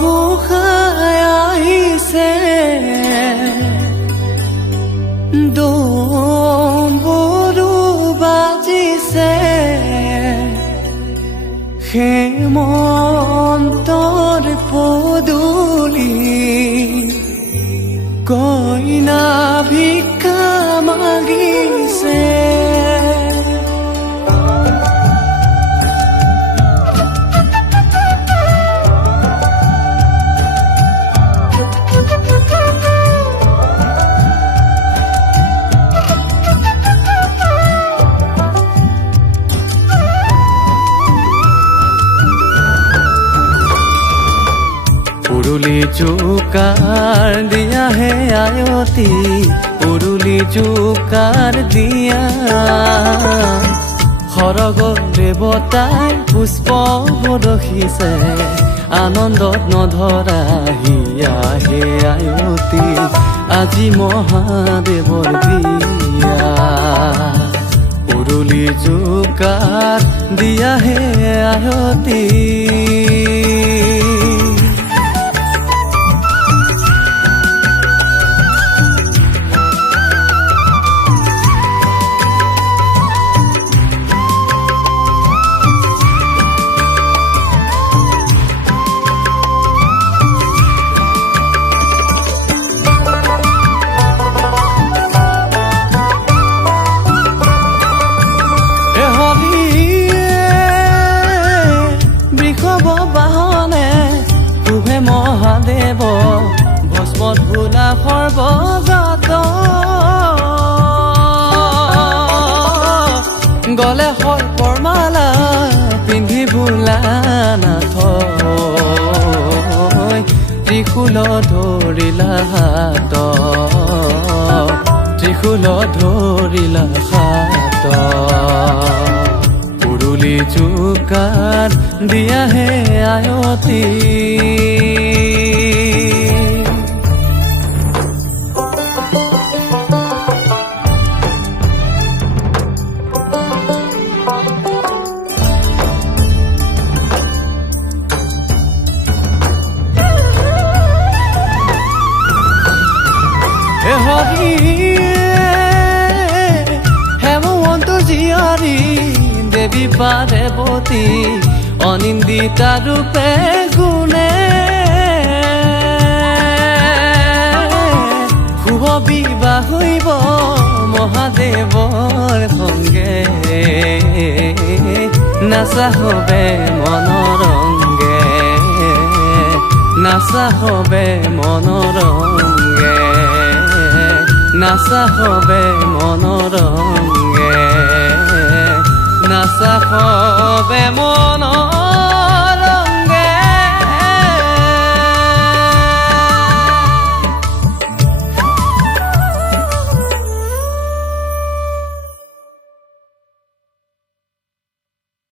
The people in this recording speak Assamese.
গোসাঁই আহিছে ডম্বৰু বাজিছে হেমন্তৰ পদূলি কইনা ভিক্ষা মাগিছে উৰুলি জোকাৰ দিয়া হে আয়তী উৰুলি জোকাৰ দিয়া সৰগৰ দেৱতাই পুষ্প বৰষিছে আনন্দত নধৰা হিয়া হে আয়তী আজি মহাদেৱৰ বিয়া উৰুলি জোকাৰ দিয়া হে আয়তী মহাদেৱ ভস্মত ভোলা সৰ্বজাত গলে সৰ্পৰ মালা পিন্ধি ভোলা নাথ ত্ৰিশূল ধৰিলা হাত ত্ৰিশূল ধৰিলা হাত উৰুলি জোকাৰ দিয়া হে আয়তী হেমন্ত জীয়াৰী দেৱী পাৰ্বতী অনিন্দিতা ৰূপে গুণে শুভ বিবাহ হইব মহাদেৱৰ সংগে নাচা হবে মনোৰংগে নাচা হবে মনোৰংগে নাচা হবে মনোৰংগে নাচা হবে